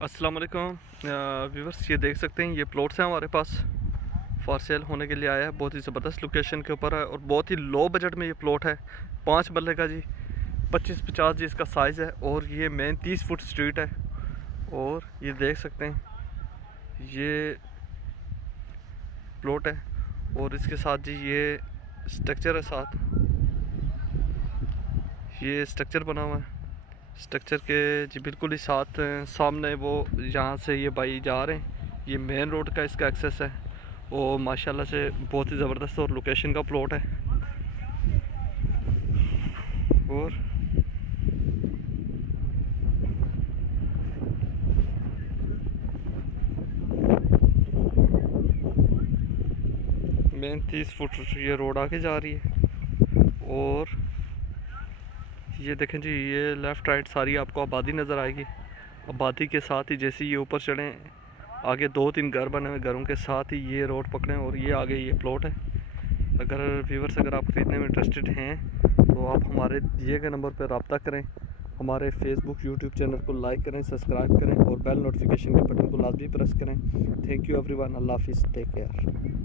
अस्सलाम वालेकुम व्यूवर्स, ये देख सकते हैं ये प्लॉट्स हैं हमारे पास फॉर सेल होने के लिए आया है। बहुत ही ज़बरदस्त लोकेशन के ऊपर है और बहुत ही लो बजट में ये प्लॉट है। 5 मरले का जी, 25-50 जी इसका साइज़ है और ये मेन 30 फुट स्ट्रीट है। और ये देख सकते हैं ये प्लॉट है और इसके साथ जी ये स्ट्रक्चर है, साथ ये स्ट्रक्चर बना हुआ है। स्ट्रक्चर के जी बिल्कुल ही साथ सामने वो यहाँ से ये भाई जा रहे हैं, ये मेन रोड का इसका एक्सेस है। वो माशाल्लाह से बहुत ही ज़बरदस्त और लोकेशन का प्लॉट है। और मेन 30 फुट ये रोड आके जा रही है। और ये देखें जी, ये लेफ़्ट राइट सारी आपको आबादी नज़र आएगी। आबादी के साथ ही जैसे ये ऊपर चढ़ें, आगे 2-3 घर बने हुए, घरों के साथ ही ये रोड पकड़ें और ये आगे ये प्लॉट है। अगर व्यूवर्स अगर आप ख़रीदने में इंटरेस्टेड हैं तो आप हमारे दिए गए नंबर पर रब्ता करें। हमारे फेसबुक यूट्यूब चैनल को लाइक करें, सब्सक्राइब करें और बेल नोटिफिकेशन के बटन को लाजमी प्रेस करें। Thank you everyone. अल्लाह हाफिज़, टेक केयर।